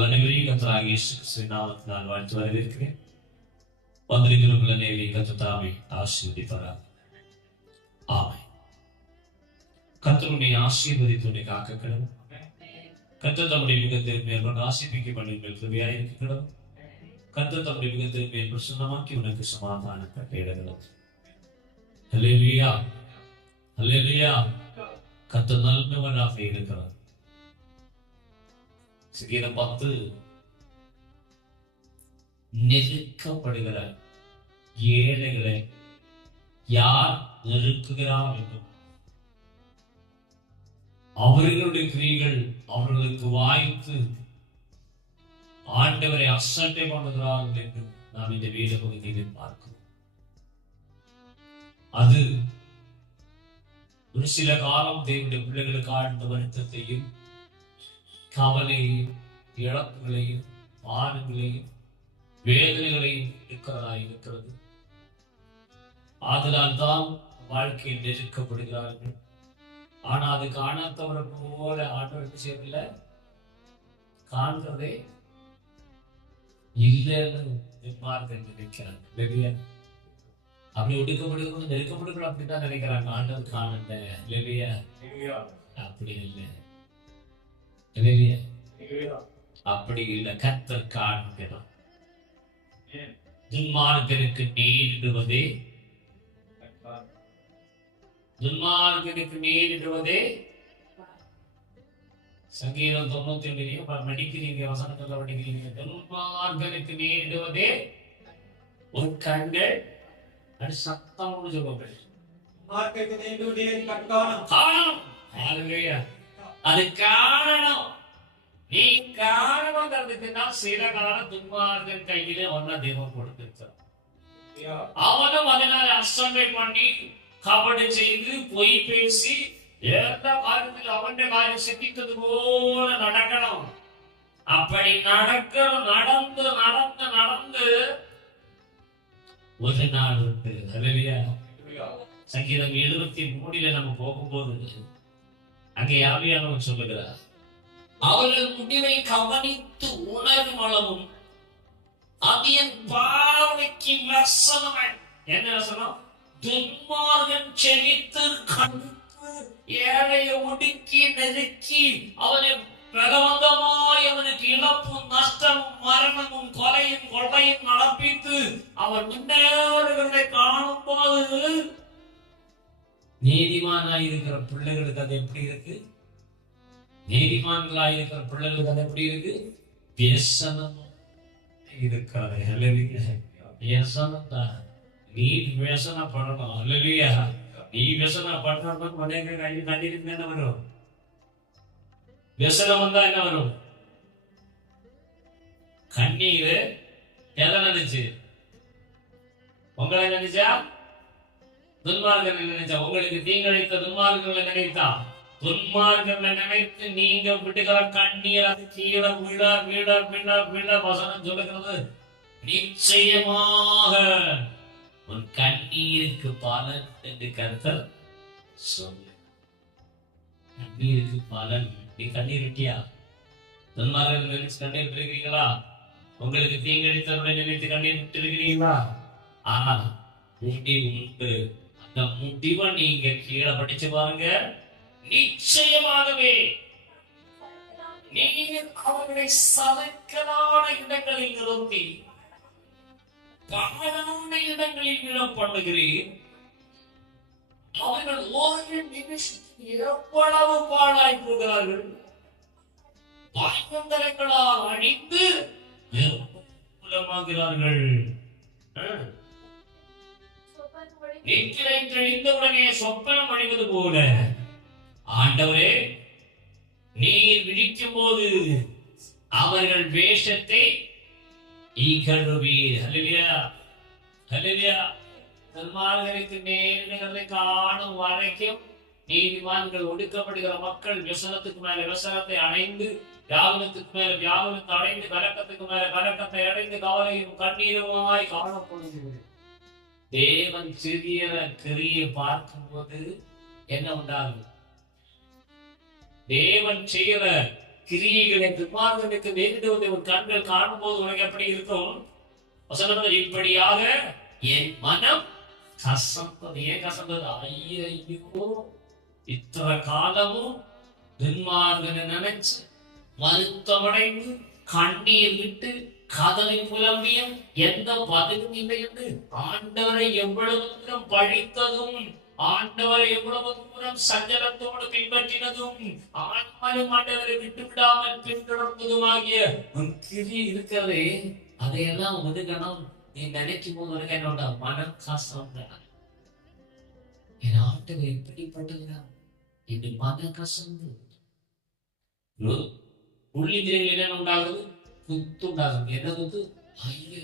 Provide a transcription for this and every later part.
அனைவரையும் கர்த்தராகிய இயேசு கிறிஸ்துவின் நாமத்தினால் வாழ்த்து வரவேற்கிறேன். வந்திருக்கிறவர்கள் அனைவரையும் கர்த்தர் தாமே ஆசீர்வதிப்பாராக. ஆமென். கர்த்தர் உன்னை ஆசீர்வதித்து உன்னை காக்க கடவுள். கர்த்தர் தம்முடைய மிகுந்த மேல் ஆசீர்வதிக்க பண்ணி மேல் கிருபையாயிருக்க கடவுள். கர்த்தர் தம்முடைய மிகுந்த மேல் பிரசன்னமாக்கி உனக்கு சமாதானம் கட்டளையிடுகிறது. அல்லேலூயா, அல்லேலூயா. கர்த்தர் நல்லவராக இருக்கிறார். சங்கீதம் 10 நெருக்கப்படுகிற ஏழைகளை யார் நெருக்குகிறார் என்றும் அவர்களுடைய கிரியைகள் அவர்களுக்கு வாய்த்து ஆண்டவரை அசட்டை பண்ணுகிறார்கள் என்றும் நாம் இந்த வேத பகுதியில் பார்க்கிறோம். அது ஒரு சில காலம் தேவனுடைய பிள்ளைகளுக்கு ஆழ்ந்த வருத்தத்தையும் கவலையையும் இழப்புகளையும் பாடுகளையும் வேதனைகளையும் இருக்கிறது. அதனால் தான் வாழ்க்கையில் நெருக்கப்படுகிறார்கள். ஆனா அது காணாதவரை போல ஆண்டவருக்கு செய்யல, காண்கிறதே இல்லைன்னு நினைக்கிறாங்க. அப்படி ஒடுக்கப்படுகிறது, நெருக்கப்படுகிறது அப்படிதான் நினைக்கிறாங்க. ஆண்டவர் காணல இல்லையா? அப்படி இல்லை, அப்படி இல்லை. கர்த்தர் காண்கிறார். துன்மார்க்கனுக்கு நேரிடுவதே சங்கீதம் 92 படிக்கிறீங்க, வசனத்துல படிக்கிறீங்க. துன்மார்க்கனுக்கு நேரிடுவதே ஒரு கண்கள் அது சத்தம் சொல்லுங்கள். அது காரணம். நீ காரணம்ங்கிறதுக்கு தான் சில காலம் துன்மார்க்கன் கையிலே ஒன்னா தெய்வம் கொடுத்திருக்கிறான். அவனும் அதனால அசட்டை பண்ணி கபடி செய்து பொய் பேசி எல்லா காரியத்தில் அவனுடைய காரியம் சிக்கித்தது போல நடக்கணும். அப்படி நடந்து நடந்து நடந்து ஒரு நாள் விட்டு சங்கீதம் 73 நம்ம போகும்போது அங்கே ஆவியானவர் சொல்லுகிறார், அவர்கள் முடிவை கவனித்து உணரும் அளவும் அது என் பார்வைக்கு வசனம். என்ன வசனம்? துன்மார்க்கன் செழித்து கண்டு ஏழையை ஒடுக்கி நெருக்கி அவனை பிரகவந்தமாய் அவனுக்கு இழப்பும் நஷ்டமும் மரணமும் கொலையும் கொள்ளையும் நடப்பித்து அவன் முன்னேறுகிறதை காணும் போது நீதிமானாய் இருக்கிற பிள்ளைகளுக்கு அது எப்படி இருக்கு? நீதிமான்களாய் இருக்கிற பிள்ளைகளுக்கு அது எப்படி இருக்கு? வியசனம் இருக்காது. வியசனம் தான். நீ வியசனப்படணும். அல்லையா? நீ வியசனப்படுறது மனைவி கையில் தண்ணீருக்கு என்ன வரும்? வியசனம் வந்தா என்ன வரும்? கண்ணீர். எதை நினைச்சு? உங்களை நினைச்சா? துன்மார்க்கனை நினைச்சா? உங்களுக்கு தீங்கிழைத்த துன்மார்க்கங்களை நினைத்தா? துன்மார்க்கங்களை நினைத்து நீங்க விட்டுக்கிற கண்ணீர் அது கீழே விழ விழ விழ விழ வசனம் சொல்லுகிறது, நிச்சயமாக உன் கண்ணீருக்கு பலன் என்று கருத்தர் சொல்லு. கண்ணீருக்கு பலன். நீ கண்ணீர் விட்டியா? துன்மார்க்கங்களை நினைச்சு கண்ணீர் விட்டுருக்கிறீங்களா? உங்களுக்கு தீங்கிழைத்தவர்களை நினைத்து கண்ணீர் விட்டு இருக்கிறீங்களா? ஆனா முடிவு உண்டு. அந்த முடிவை நீங்க கீழே படிச்சு பாருங்க. நிச்சயமாகவே நீங்கள் அவர்களை சலக்கலான இடங்களில் நிறுத்தி பாழான இடங்களில் விழப்படுகிறீர். அவர்கள் ஒரு நிமிஷத்துக்கு எவ்வளவு பாழாய் போகிறார்கள். பாய்வந்தரங்களால் அழிந்து மூலமாகிறார்கள். நித்திரை தெளிந்தவுடனே சொப்பனம் அடைவது போல ஆண்டவரே நீர் விழிக்கும் போது அவர்கள் வேஷத்தை இகழுவீர். ஹல்லேலூயா, ஹல்லேலூயா. துன்மார்க்கனுக்கு நேரிடுகிறதை காணும் வரைக்கும் நீதிமான்கள் ஒடுக்கப்படுகிற மக்கள் விசனத்துக்கு மேல விசனத்தை அடைந்து வியாகுலத்துக்கு மேல வியாகுலத்தை அடைந்து கலக்கத்துக்கு மேல கலக்கத்தை அடைந்து கவலையும் கண்ணீருமாய் காணப்படுகிறது. தேவன் சிறிய கிரியை பார்க்கும்போது என்ன உண்டாகும்? தேவன் செய்கிற கிரியைகளை துன்மார்க்கனுக்கு நேரிடுவதை உன் கண்கள் காணும் போது உனக்கு எப்படி இருக்கும்? வசனங்கள் இப்படியாக என் மனம் கசந்தது. ஏன் கசந்தது? ஐயோ, இத்தனை காலமும் துன்மார்க்கனை நினைச்சு வருத்தமடைந்து கண்ணீர் விட்டு கதலை புலம்பியும் எந்த பதிலும் இல்லை என்று ஆண்டவரை எவ்வளவு தூரம் பழித்ததும், ஆண்டவரை எவ்வளவு தூரம் சஞ்சலத்தோடு பின்பற்றினதும், ஆண்டவரை விட்டு விடாமல் பின்தொடர்ந்ததும் ஆகிய உன் கிரி இருக்கிறதே, அதையெல்லாம் ஒதுக்கணும். நீ நினைக்கும் போது உனக்கு என்னோட மனம் கசம். என் ஆண்டவர் எப்படிப்பட்டதுனா என் மன கசந்து உள்ளிந்திரியங்கள் என்ன உண்டாகுது? புத்து உண்டாகுது. என்னது? ஐயோ,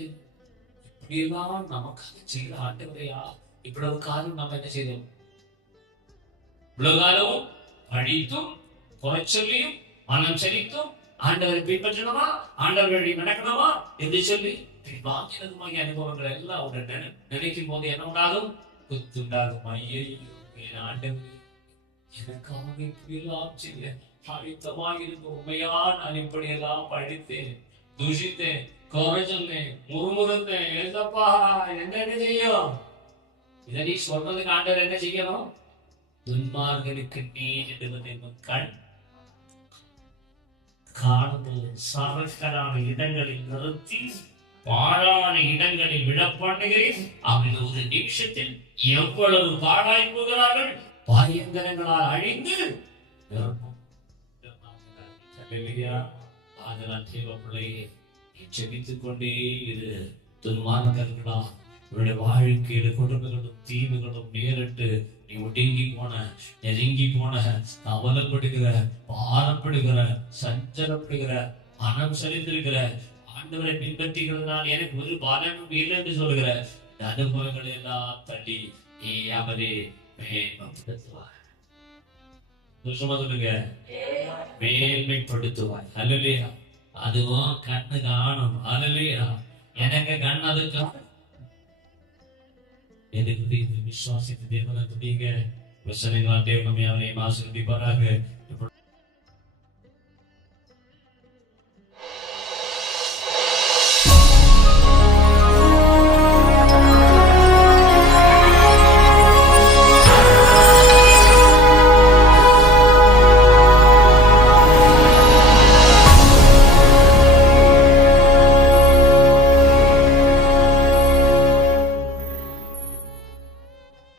இப்படியெல்லாம் நமக்காக செய்த ஆண்டவரையா, இவ்வளவு காலம் நம்ம என்ன செய்தோம்? இவ்வளவு காலமும் அழித்தும் குறைச்சொல்லியும் மனம் செழித்தும் ஆண்டவரை பின்பற்றணுமா, ஆண்டவர் வழி நடக்கணுமா என்று சொல்லி வாங்கினதுமாகிய அனுபவங்கள் எல்லாம் உடனே நினைக்கும் போது என்ன உண்டாகும்? புத்து உண்டாகும். ஐயோ, என் ஆண்டவர் எனக்காக இப்படியெல்லாம் செய்ய அழித்தமாக இருந்த உண்மையா நான் இப்படியெல்லாம் படித்தேன், துஷித்தேன், குறை சொன்னேன், முறுமுறுத்தேன். எழுதப்பா என்ன செய்யும்? இதை நீ சொன்னதுக்கு ஆண்டவர் என்ன செய்யணும்? துன்மார்களுக்கு நேரிடுவதை கண் காணும்போது சரக்கரான இடங்களில் நிறுத்தி பாழான இடங்களில் விழப்பண்ணுகிறேன். அவர்கள் ஒரு நிமிஷத்தில் எவ்வளவு பாழாய் போகிறார்கள், பயங்கரங்களால் அழிந்து செபித்துக் கொண்டே இரு. துன்மார்க்கர்களா உன்னுடைய வாழ்க்கையில கொடுமைகளும் தீவுகளும் நேரிட்டு நீ ஒடுங்கி போன, நெருங்கி போன, கவலைப்படுகிற, பாரப்படுகிற, சஞ்சலப்படுகிற, மனம் செலுத்திருக்கிற, ஆண்டவரை பின்பற்றுகிறதுனால் எனக்கு ஒரு பலனும் இல்லை என்று சொல்கிற அனுபவங்களை எல்லாம் தள்ளி நீ அவரே மேன்மைப்படுத்துவார். சொல்லுங்க, மேன்மைப்படுத்துவாய். அல்லேலூயா. அதுவும் கண்ணு காணும். அல்லேலூயா. எனக்கு கண் அதுக்கு எதுக்கு விசுவாசித்து தேவனை துதிங்க. வசனங்களால் தேவனமே அவனை ஆசீர்வதிப்பாராக.